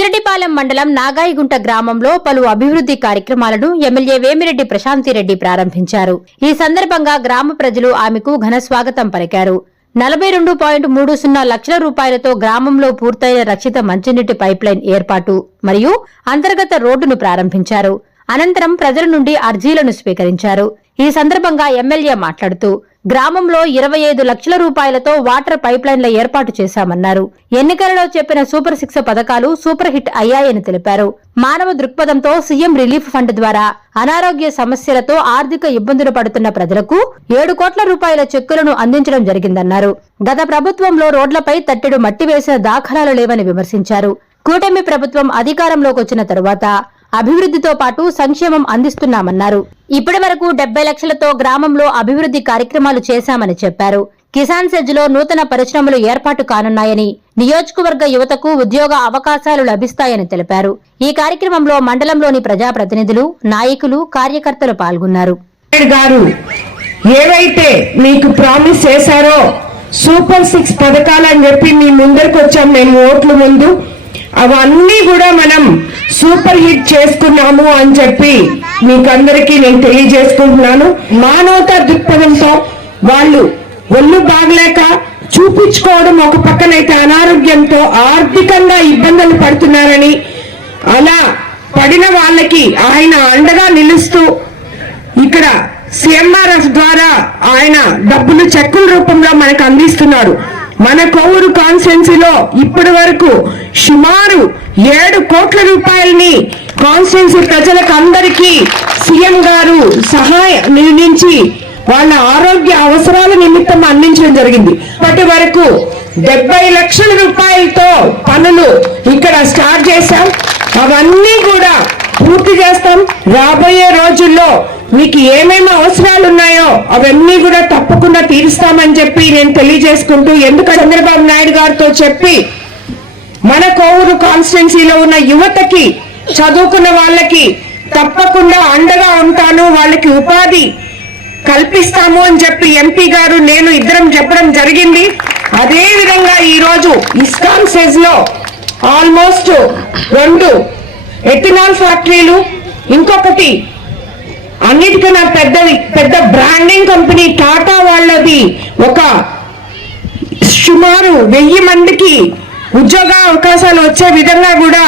బుచ్చిరెడ్డిపాలెం మండలం నాగాయిగుంట గ్రామంలో పలు అభివృద్ధి కార్యక్రమాలను ఎమ్మెల్యే వేమిరెడ్డి ప్రశాంతిరెడ్డి ప్రారంభించారు. ఈ సందర్భంగా గ్రామ ప్రజలు ఆమెకు ఘన స్వాగతం పలికారు. నలభై రెండు పాయింట్ మూడు సున్నా లక్షల రూపాయలతో గ్రామంలో పూర్తయిన రక్షిత మంచినీటి పైప్లైన్ ఏర్పాటు మరియు అంతర్గత రోడ్డును ప్రారంభించారు. అనంతరం ప్రజల నుండి అర్జీలను స్వీకరించారు. ఈ సందర్భంగా ఎమ్మెల్యే మాట్లాడుతూ గ్రామంలో ఇరవై ఐదు లక్షల రూపాయలతో వాటర్ పైప్లైన్ల ఏర్పాటు చేశామన్నారు. ఎన్నికలలో చెప్పిన సూపర్ సిక్స్ పథకాలు సూపర్ హిట్ అయ్యాయని తెలిపారు. మానవ దృక్పథంతో సీఎం రిలీఫ్ ఫండ్ ద్వారా అనారోగ్య సమస్యలతో ఆర్థిక ఇబ్బందులు పడుతున్న ప్రజలకు ఏడు కోట్ల రూపాయల చెక్కులను అందించడం జరిగిందన్నారు. గత ప్రభుత్వంలో రోడ్లపై తట్టెడు మట్టి వేసిన దాఖలాలు లేవని విమర్శించారు. కూటమి ప్రభుత్వం అధికారంలోకి వచ్చిన తరువాత అభివృద్ధితో పాటు సంక్షేమం అందిస్తున్నామన్నారు. ఇప్పటి వరకు డెబ్బై లక్షలతో గ్రామంలో అభివృద్ధి కార్యక్రమాలు చేశామని చెప్పారు. కిసాన్ సెజ్లో నూతన పరిశ్రమలు ఏర్పాటు కానున్నాయని నియోజకవర్గ యువతకు ఉద్యోగ అవకాశాలు లభిస్తాయని తెలిపారు. ఈ కార్యక్రమంలో మండలంలోని ప్రజాప్రతినిధులు నాయకులు కార్యకర్తలు పాల్గొన్నారు. గారు ఏవైతే మీకు ప్రామిస్ చేశారో సూపర్ సిక్స్ పథకాలని చెప్పి మీ ముందరికి వచ్చాం మేము ఓట్ల ముందు అవన్నీ కూడా మనం సూపర్ హిట్ చేసుకున్నాము అని చెప్పి మీకందరికీ నేను తెలియజేసుకుంటున్నాను. మానవతా దృక్పథంతో వాళ్ళు ఒళ్ళు బాగలేక చూపించుకోవడం ఒక పక్కనైతే అనారోగ్యంతో ఆర్థికంగా ఇబ్బందులు పడుతున్నారని అలా పడిన వాళ్ళకి ఆయన అండగా నిలుస్తూ ఇక్కడ సిఎంఆర్ఎఫ్ ద్వారా ఆయన డబ్బులు చెక్కుల రూపంలో మనకు అందిస్తున్నాడు మన కొవ్వూరు కాన్స్టెన్సీలో ఇప్పటి వరకు సుమారు ఏడు కోట్ల రూపాయలని కాన్స్టెన్సీ ప్రజలకు అందరికీ సీఎం గారు సహాయ నుంచి వాళ్ళ ఆరోగ్య అవసరాల నిమిత్తం అందించడం జరిగింది. ఇప్పటి వరకు డెబ్బై లక్షల రూపాయలతో పనులు ఇక్కడ స్టార్ట్ చేశాం. అవన్నీ కూడా పూర్తి చేస్తాం. రాబోయే రోజుల్లో మీకు ఏమేమి అవసరాలు ఉన్నాయో అవన్నీ కూడా తప్పకుండా తీరుస్తామని చెప్పి నేను తెలియజేసుకుంటూ ఎందుకు చంద్రబాబు నాయుడు గారితో చెప్పి మన కోవూరు కాన్స్టిట్యున్సీలో ఉన్న యువతకి చదువుకున్న వాళ్ళకి తప్పకుండా అండగా ఉంటాను వాళ్ళకి ఉపాధి కల్పిస్తాము అని చెప్పి ఎంపీ గారు నేను ఇద్దరం చెప్పడం జరిగింది. అదే విధంగా ఈ రోజు ఇస్కాన్ సెజ్లో ఆల్మోస్ట్ రెండు ఎథినాల్ ఫ్యాక్టరీలు ఇంకొకటి అన్నిటికన్నా పెద్దది పెద్ద బ్రాండింగ్ కంపెనీ టాటా వాళ్ళది ఒక సుమారు వెయ్యి మందికి ఉద్యోగ అవకాశాలు వచ్చే విధంగా కూడా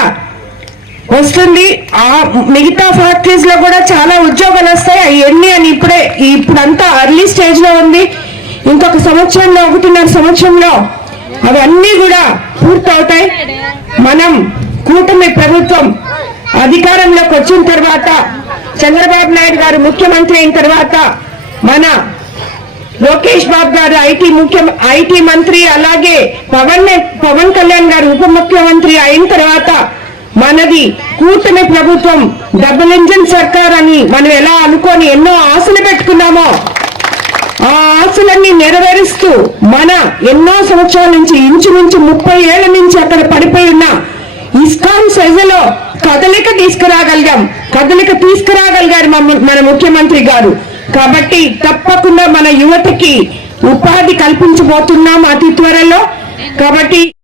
వస్తుంది. ఆ మిగతా ఫ్యాక్టరీస్లో కూడా చాలా ఉద్యోగాలు వస్తాయి. అవన్నీ అని ఇప్పుడే ఇప్పుడంతా అర్లీ స్టేజ్లో ఉంది. ఇంకొక సంవత్సరంలో ఒకటిన్నర సంవత్సరంలో అవన్నీ కూడా పూర్తవుతాయి. మనం కూటమి ప్రభుత్వం అధికారంలోకి వచ్చిన తర్వాత చంద్రబాబు నాయుడు గారు ముఖ్యమంత్రి అయిన తర్వాత మన లోకేష్ బాబు గారు ఐటీ ముఖ్య ఐటీ మంత్రి అలాగే పవన్ పవన్ కళ్యాణ్ గారు ఉప ముఖ్యమంత్రి అయిన తర్వాత మనది కూటమి ప్రభుత్వం డబుల్ ఇంజిన్ సర్కార్ అని మనం ఎలా అనుకొని ఎన్నో ఆశలు పెట్టుకున్నామో ఆ ఆశలన్నీ నెరవేరుస్తూ మన ఎన్నో సంవత్సరాల నుంచి ఇంచుమించు ముప్పై ఏళ్ళ నుంచి అక్కడ పడిపోయి ఉన్న ఇస్కాన్ సైజులో కదలిక తీసుకురాగలిగాం. కదలిక తీసుకురాగలిగారు మన ముఖ్యమంత్రి గారు. కాబట్టి తప్పకుండా మన యువతకి ఉపాధి కల్పించబోతున్నాం అతి త్వరలో. కాబట్టి